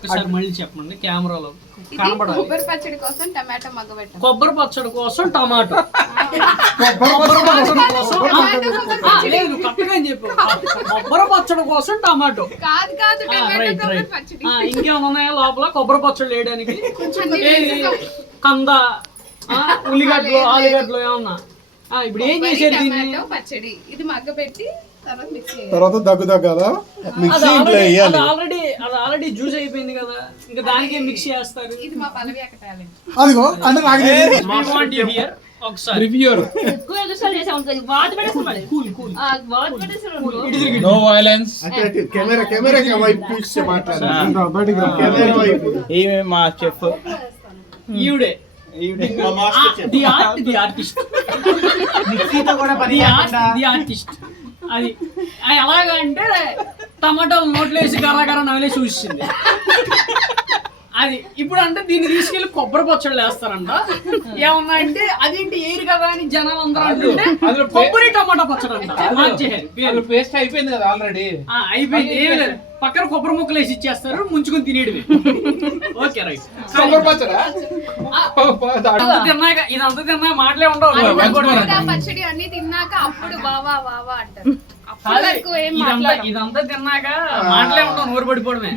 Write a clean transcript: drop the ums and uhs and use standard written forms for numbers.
ఒక్కసారి మళ్ళీ చెప్పండి కెమెరాలో కనబడాలి. కొబ్బరి పచ్చడి కోసం టమాటో మగ్గబెట్టాం. కొబ్బరి పచ్చడి కోసం టమాటో. కొబ్బరి పచ్చడి కోసం లేదు కరెక్ట్గా అని చెప్పు. కొబ్బరి పచ్చడి కోసం టమాటో కాదు కాదు టమాటో కొబ్బరి పచ్చడి. ఇంకేమైనా ఉన్నాయా లోపల కొబ్బరి పచ్చడి వేయడానికి? కంద, ఉల్లిగడ్డలు, ఆలుగడ్డలు ఏమన్నా? ఇప్పుడు ఏం చేసేది దీన్ని? టమాటో పచ్చడి ఇది మగ్గబెట్టి తర్వాత దగ్గదా అది ఆల్రెడీ జ్యూస్ అయిపోయింది కదా, ఇంకా దానికి మిక్స్ చేస్తారు. ఇది మా పల్లవి అక్క టాలెంట్. అదిగో అంటే నాకు ఒకసారి రివ్యూర్ నో వైలెన్స్. కెమెరా వైపు చూసి మాట్లాడాలి. ఈమె మా చెఫ్, ఈవిడే ది ఆర్టిస్ట్. అది ఎలాగంటే టమాటాలు నోట్లో వేసి గరాగర నవలే చూసింది అది. ఇప్పుడు అంటే దీన్ని తీసుకెళ్లి కొబ్బరి పచ్చళ్ళు వేస్తారంట. ఏమన్నా అంటే అదేంటి ఏరు కదా అని జనాలు అందరూ అంటుంటే కొబ్బరి టమాటా పచ్చడి అంట. పేస్ట్ అయిపోయింది కదా ఆల్రెడీ. అయిపోయింది, ఏం లేదు. పక్కన కొబ్బరి ముక్కలు వేసి ఇచ్చేస్తారు, ముంచుకొని తినేటివి. Okay right. కొబ్బరి పచ్చడా తిన్నాక ఇదంతా తిన్నాక మాటలే ఉండవు. పచ్చడి అన్ని తిన్నాక అప్పుడు వావా వావా అంటారు. అప్పుడు వరకు ఏం మాట్లాడరు. ఇదంతా తిన్నాక మాటలే ఉండవు, నోరు పడిపోవడమే.